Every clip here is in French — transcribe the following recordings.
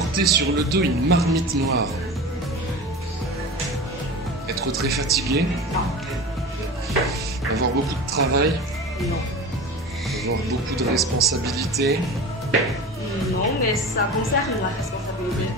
porter sur le dos une marmite noire. Être très fatigué. Avoir beaucoup de travail. Non. Avoir beaucoup de responsabilités. Non, mais ça concerne la responsabilité.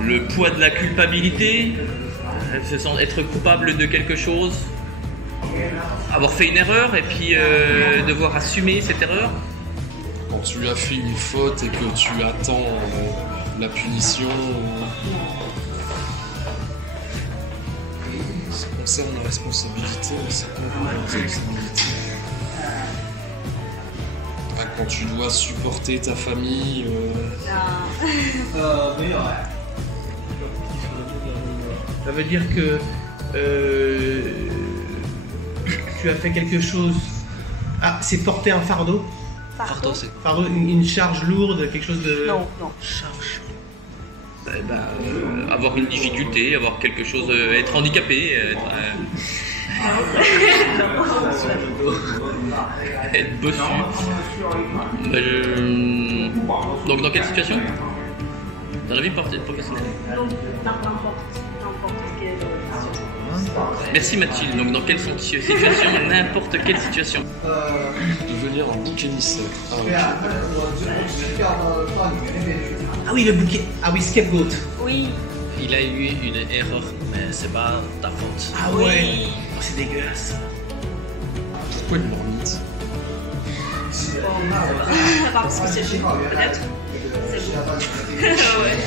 Le poids de la culpabilité, se sent être coupable de quelque chose, avoir fait une erreur et puis devoir assumer cette erreur. Quand tu as fait une faute et que tu attends la punition. Ça concerne la responsabilité, mais c'est pas vraiment la responsabilité. Ah, quand tu dois supporter ta famille. Ça veut dire que tu as fait quelque chose. Ah, c'est porter un fardeau. Fardeau, c'est Fardeau, une charge lourde, quelque chose de. Non, non. Charge. Avoir une difficulté, avoir quelque chose, être handicapé, être bossu. Donc dans quelle situation? Dans la vie professionnelle? Non, n'importe quelle situation. Merci Mathilde. Donc dans quelle situation? N'importe quelle situation. Devenir un bouc émissaire. Ah, ok. Ah oui, le bouquet. Ah oui, scapegoat. Oui. Il a eu une erreur, mais c'est pas ta faute. Ah ouais. Oh, c'est dégueulasse. Pourquoi une marmite? Parce que c'est bon, peut-être. C'est bon. Ouais.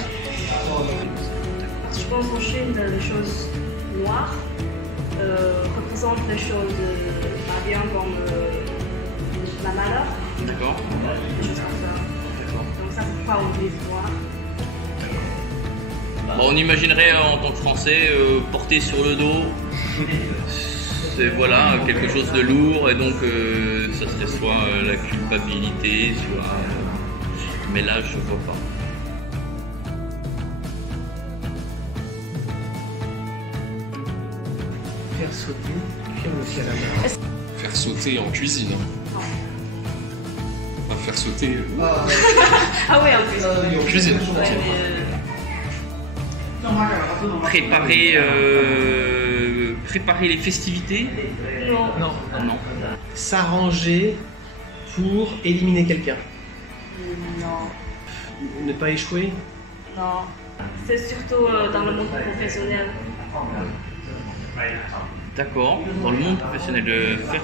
Je pense en Chine, les choses noires représentent les choses bien comme la malheur. D'accord. Des choses comme ça. D'accord. Donc ça, c'est pas oublier de voir. Bon, on imaginerait en tant que Français porter sur le dos, c'est voilà quelque chose de lourd et donc ça serait soit la culpabilité, soit. Mais là, je vois pas. Faire sauter, cuire le calamar. Faire sauter en cuisine. Enfin, faire sauter Ah oui, en plus. en cuisine. Ouais, Préparer les festivités. non. Non. Non. S'arranger pour éliminer quelqu'un. Non. Ne pas échouer. Non. C'est surtout dans le monde professionnel. D'accord. Dans le monde professionnel, faire.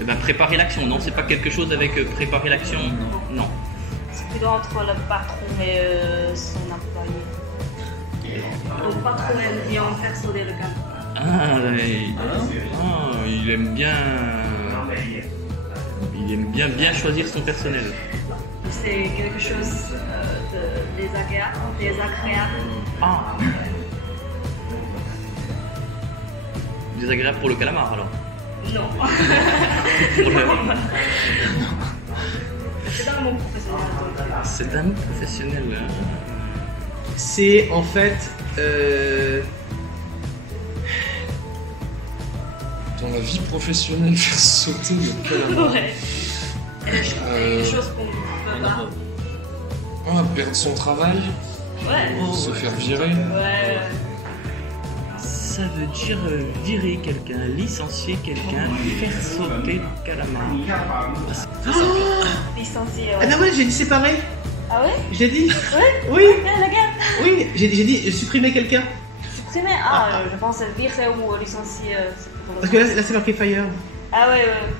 Eh ben, préparer l'action, non, c'est pas quelque chose avec préparer l'action, non. C'est plutôt entre le patron et son employé. Le patron aime bien faire sauter le calamar. Il aime bien. Il aime bien choisir son personnel. C'est quelque chose de désagréable. Ah. Désagréable pour le calamar alors. Non. Pour le- C'est dans le monde professionnel. donc. C'est un mot professionnel. Hein. C'est en fait. Dans la vie professionnelle, faire sauter le calamar. Ouais. Quelque chose qu'on ne peut pas. Ah, perdre son travail, Ouais. se faire virer. Ouais. Ça veut dire virer quelqu'un, licencier quelqu'un, faire sauter le calamar. Licencié. Ah non, ouais, j'ai dit séparer. Ah ouais? J'ai dit. Ouais? Oui, Ah, la gare. oui, j'ai dit supprimer quelqu'un. Supprimer? Ah, je pense virer ou licencier. C'est pour le Parce que là c'est marqué fire. Ah ouais, ouais.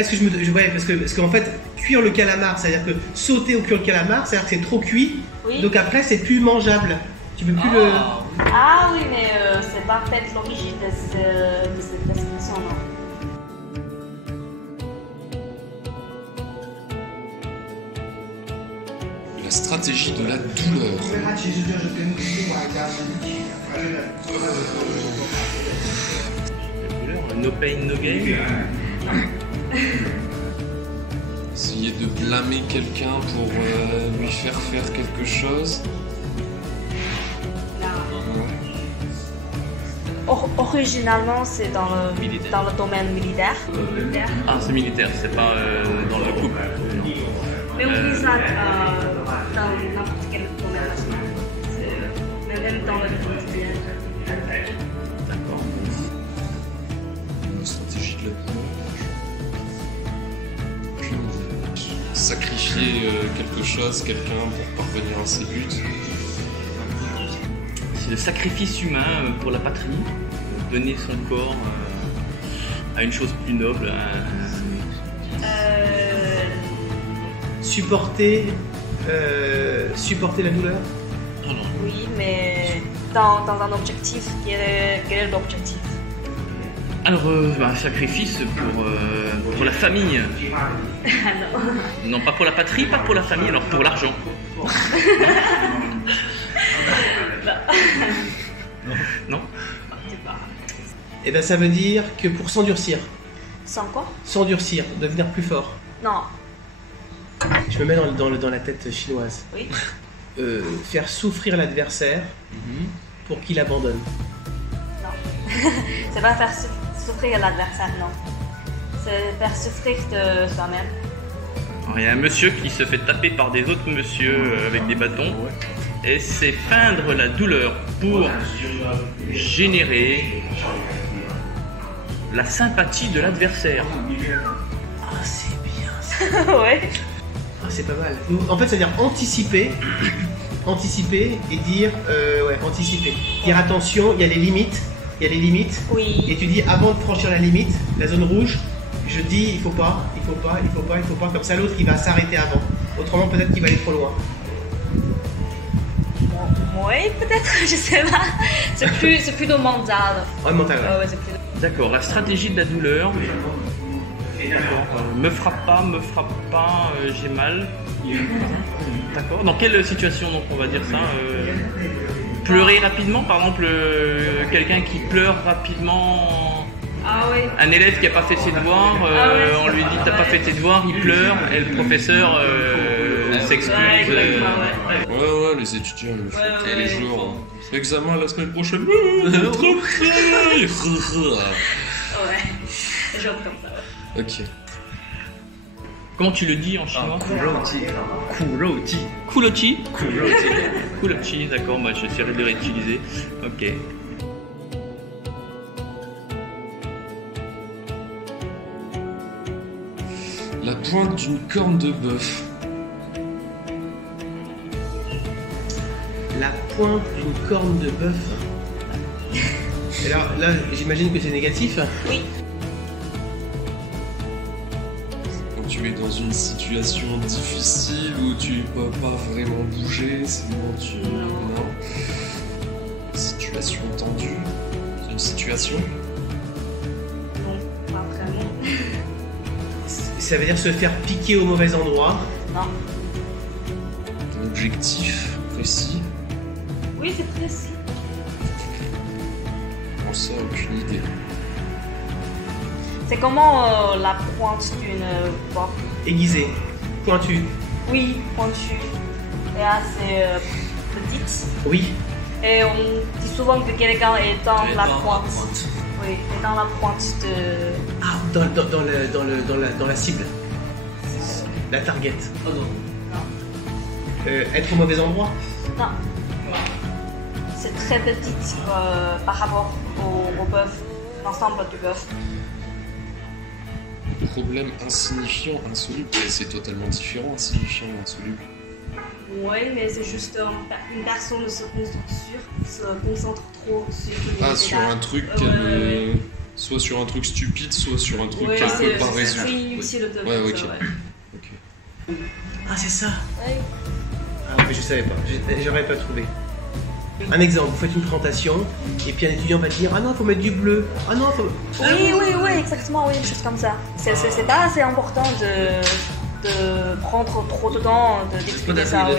Est-ce que ouais, parce qu'en fait, cuire le calamar, c'est-à-dire que sauter ou cuire le calamar, c'est-à-dire que c'est trop cuit. Oui. Donc après, c'est plus mangeable. Tu peux plus le. Ah oui, mais c'est pas peut-être l'origine de cette description, non? La stratégie de la douleur. No pain, no gain. Essayer de blâmer quelqu'un pour lui faire faire quelque chose. Originalement, c'est dans le domaine militaire. Ah, c'est militaire, c'est pas dans le couple. Mais on utilise ça dans n'importe quelle conversation. Même dans le quotidien. D'accord. Une stratégie de la douleur. Sacrifier quelque chose, quelqu'un pour parvenir à ses buts. C'est le sacrifice humain pour la patrie, donner son corps à une chose plus noble. Supporter la douleur. Oui, mais dans un objectif, quel est l'objectif? Alors, un sacrifice pour la famille. Non, pas pour la patrie, pas pour la famille, alors pour l'argent. Non. Et ben ça veut dire que pour s'endurcir, Sans quoi? devenir plus fort. Non. Je me mets dans la tête chinoise. Oui. Faire souffrir l'adversaire pour qu'il abandonne. Non. C'est pas faire souffrir l'adversaire, non. C'est faire souffrir de soi-même. Alors, il y a un monsieur qui se fait taper par des autres monsieur avec des bâtons. Et c'est feindre la douleur pour générer la sympathie de l'adversaire. Ah, c'est bien ça. Ouais. Ah, c'est pas mal. En fait, c'est-à-dire anticiper et dire anticiper. Dire attention, il y a les limites. Oui. Et tu dis avant de franchir la limite, la zone rouge, je dis il faut pas. Comme ça, l'autre il va s'arrêter avant. Autrement, peut-être qu'il va aller trop loin. Oui, peut-être, je sais pas. C'est plutôt mental. Ouais, mental. Ouais, c'est plutôt... D'accord, la stratégie de la douleur. D'accord, me frappe pas, j'ai mal. D'accord, dans quelle situation donc on va dire ça pleurer rapidement, par exemple, quelqu'un qui pleure rapidement. Ah oui. Un élève qui n'a pas fait ses devoirs, on lui dit t'as pas fait tes devoirs, il pleure, et le professeur s'excuse. Ouais, les étudiants le font tous les jours. L'examen la semaine prochaine. Trop travail. Ouais, genre comme ça. Ok. Comment tu le dis en chinois? Kurouji. Kulochi. Kulochi, d'accord, moi j'essaierai de le réutiliser. Ok. La pointe d'une corne de bœuf. La pointe d'une corne de bœuf. Et alors là, j'imagine que c'est négatif. Oui. Quand tu es dans une situation difficile où tu peux pas vraiment bouger, sinon tu... Non. Situation tendue. C'est une situation. Non, pas vraiment. Ça veut dire se faire piquer au mauvais endroit. Non. Un objectif précis. Oui, c'est précis. On sait aucune idée. C'est comment la pointe d'une porte? Aiguisé, pointu. Oui, pointue. Et assez petite. Oui. Et on dit souvent que quelqu'un est dans la pointe. Oui, est dans la pointe de... Ah, dans la cible. La target. Oh non. Être au mauvais endroit. Non. C'est très petite par rapport au bœuf, l'ensemble du bœuf. Problème insignifiant, insoluble. C'est totalement différent, insignifiant, insoluble. Oui, mais c'est juste une personne se concentre trop sur une Ah, sur un truc qu'elle... Soit sur un truc stupide, soit sur un truc qu'elle peut pas résoudre. C'est inutile de Ouais, ok. ça, ouais. Ok. Ah, c'est ça. Ouais. Ah, mais je savais pas. J'aurais pas trouvé. Un exemple, vous faites une présentation et puis un étudiant va dire ah non, faut mettre du bleu. Ah non, faut... Oui, exactement, oui, des choses comme ça. C'est pas assez important de prendre trop de temps d'expliquer ça. Oui.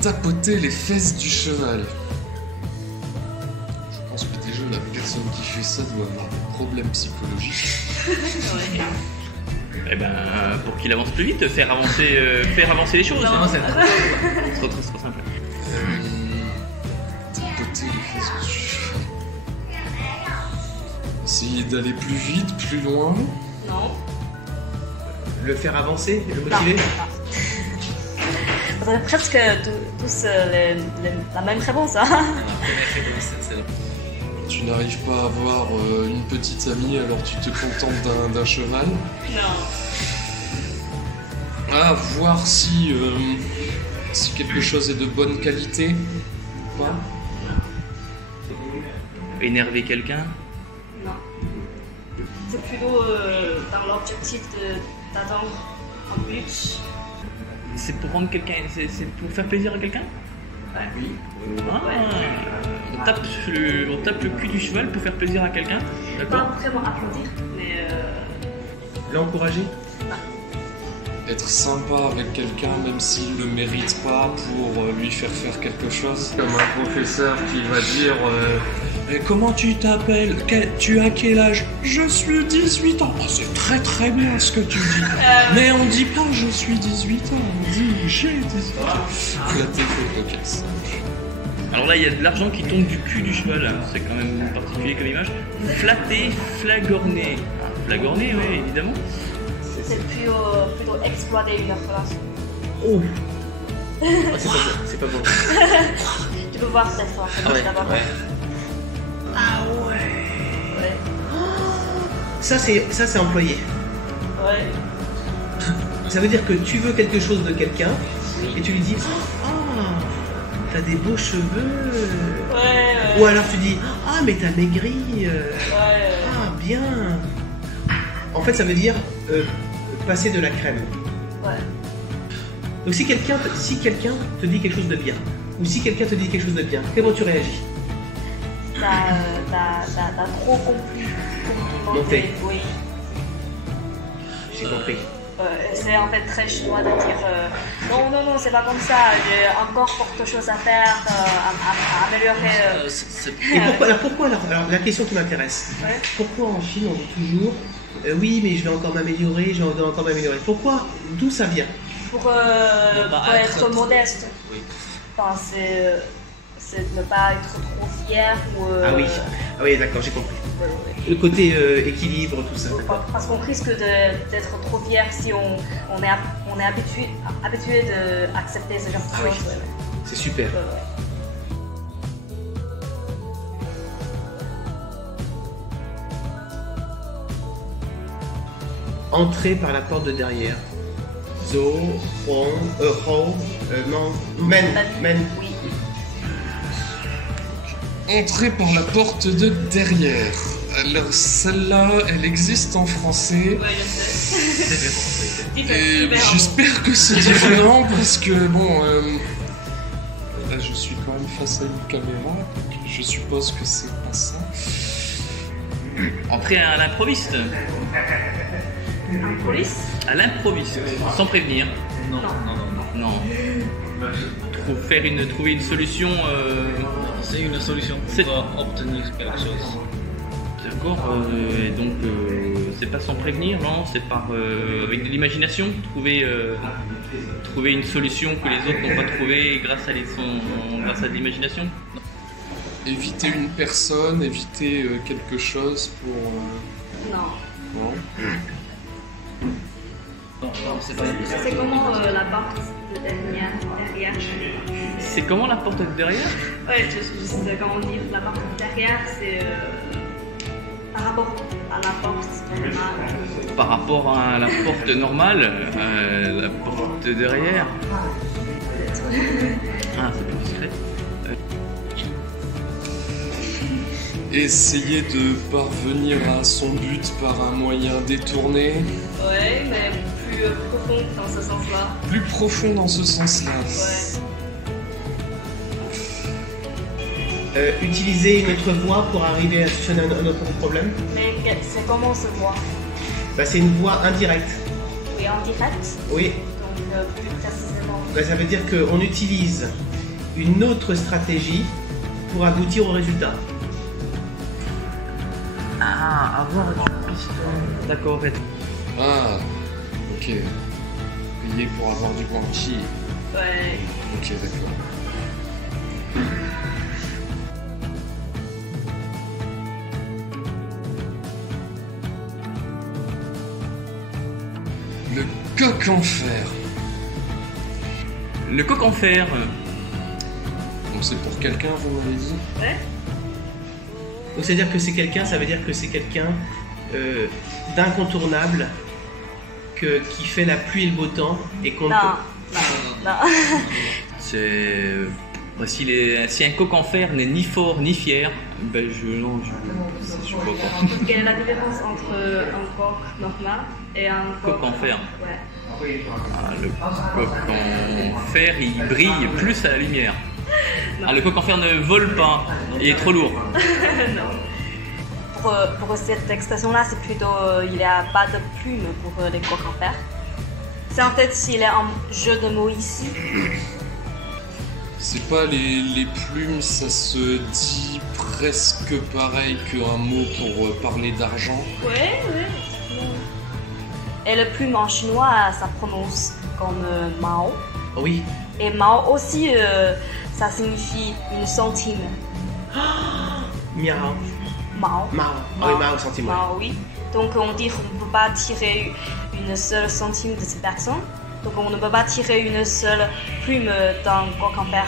Tapoter les fesses du cheval. Je pense que déjà la personne qui fait ça doit avoir des problèmes psychologiques. Eh ben, pour qu'il avance plus vite, faire avancer les choses. Non, c'est trop simple. Tapoter les fesses du cheval. Essayer d'aller plus vite, plus loin. Non. Le faire avancer, le Non. motiver. Vous avez presque tous la même réponse. Hein. La première réponse, c'est la Tu n'arrives pas à avoir une petite amie, alors tu te contentes d'un cheval. Non. Ah, voir si quelque chose est de bonne qualité. Pas. Énerver quelqu'un? Non. C'est plutôt dans l'objectif d'atteindre un but. C'est pour rendre quelqu'un. C'est pour faire plaisir à quelqu'un? Ouais. Ah, on tape le cul du cheval pour faire plaisir à quelqu'un? Pas D'accord? vraiment applaudir, mais L'encourager. Être sympa avec quelqu'un, même s'il le mérite pas, pour lui faire quelque chose. Comme un professeur qui va dire et comment tu t'appelles? Tu as quel âge? Je suis 18 ans. Oh, c'est très bien ce que tu dis. Mais on dit pas je suis 18 ans, on dit j'ai 18 ans. Là t'es fait, ok. Ça. Alors là, il y a de l'argent qui tombe du cul du cheval. C'est quand même particulier comme image. Flatter, flagorner. Ah, flagorner, oui, évidemment. c'est plutôt exploiter une relation. Oh. Ah, c'est pas bon. Tu peux voir cette fois. Ah ouais, d'abord. ouais. Ah ouais. Ouais. Ça c'est employé. Ouais. Ça veut dire que tu veux quelque chose de quelqu'un et tu lui dis t'as des beaux cheveux. Ouais. Ou alors tu dis ah mais t'as maigri. Ouais. Ah bien. En fait ça veut dire passer de la crème. Ouais. Donc si quelqu'un te dit quelque chose de bien ou si quelqu'un te dit quelque chose de bien, comment tu réagis? T'as trop complimenté. Monté. Oui. J'ai compris. C'est en fait très chinois de dire non, c'est pas comme ça, j'ai encore beaucoup de choses à faire, à améliorer. Et pourquoi alors la question qui m'intéresse, Ouais. pourquoi en Chine on dit toujours oui mais je vais encore m'améliorer, Pourquoi? D'où ça vient? Pour être modeste. Oui. Enfin, c'est ne pas être trop fier ou. Ah oui d'accord, j'ai compris. Ouais. Le côté équilibre, tout ça. D'accord. Parce qu'on risque d'être trop fier si on est habitué d'accepter ce genre de Ah choses. oui. C'est super. Ouais. Entrer par la porte de derrière. Zo, Hong, Men. Oui. Entrer par la porte de derrière. Alors celle-là, elle existe en français. Ouais, je sais. C'est bien français. Et Différent. j'espère que c'est différent parce que bon, là je suis quand même face à une caméra, donc je suppose que c'est pas ça. Entrer à l'improviste. Un police? À l'improviste, sans prévenir. Non. Non. Trouver une solution. C'est une solution C'est- pour obtenir quelque chose. D'accord. Et donc, c'est pas sans prévenir, non. C'est avec de l'imagination. Trouver une solution que les autres n'ont pas trouvée grâce à de l'imagination. Éviter une personne, éviter quelque chose pour. Non. Non. Non, c'est pas C'est comment la porte de derrière? C'est comment la porte de derrière? Ouais, je sais comment dire. La porte de derrière, c'est par rapport à la porte normale. Par rapport à la porte normale, la porte de derrière. Ah, c'est plus discret. Essayer de parvenir à son but par un moyen détourné. Ouais, mais plus profond dans ce sens-là. Plus profond dans ce sens-là. Ouais. Utiliser une autre voie pour arriver à solutionner un autre problème. Mais c'est comment se voit? C'est une voie indirecte. Oui, en direct. Oui. Donc plus précisément. Ça veut dire qu'on utilise une autre stratégie pour aboutir au résultat. Ah, avoir une piste. D'accord. Ah, ok. Payer pour avoir du banquier. Ouais. Ok, d'accord. coq en fer. Le coq en fer. Donc c'est pour quelqu'un, vous m'avez dit? Ouais. Donc c'est-à-dire que c'est quelqu'un, ça veut dire que c'est quelqu'un d'incontournable qui fait la pluie et le beau temps et qu'on... Non, non, non. C'est. Si un coq en fer n'est ni fort ni fier, ben je vois pas. Quelle est la différence entre un coq normal et un Coq en fer. Ouais. Ah, le coq en fer, il brille plus à la lumière. Ah, le coq en fer ne vole pas, il est trop lourd. Non. Pour cette expression-là, c'est plutôt il n'y a pas de plume pour les coqs en fer. C'est en fait s'il est un jeu de mots ici. C'est pas les plumes, ça se dit presque pareil qu'un mot pour parler d'argent. Ouais. Et le plume en chinois, ça prononce comme mao. Oui. Et mao aussi, ça signifie une centime. Miao. Mao. Mao. Ah oui, Mao, centime. Mao, oui. Donc on dit qu'on ne peut pas tirer une seule centime de cette personne. Donc on ne peut pas tirer une seule plume d'un coq en fer.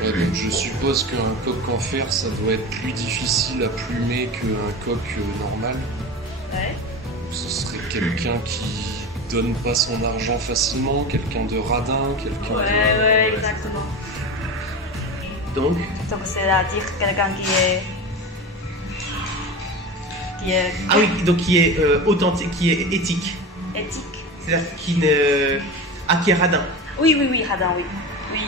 Ouais, donc je suppose qu'un coq en fer, ça doit être plus difficile à plumer qu'un coq normal. Ouais. Ce serait quelqu'un qui donne pas son argent facilement, quelqu'un de radin, quelqu'un Ouais, exactement. Donc, Donc c'est-à-dire quelqu'un qui est ah oui, donc qui est authentique, qui est éthique. éthique. C'est-à-dire qui est radin. Oui, radin, oui. Oui.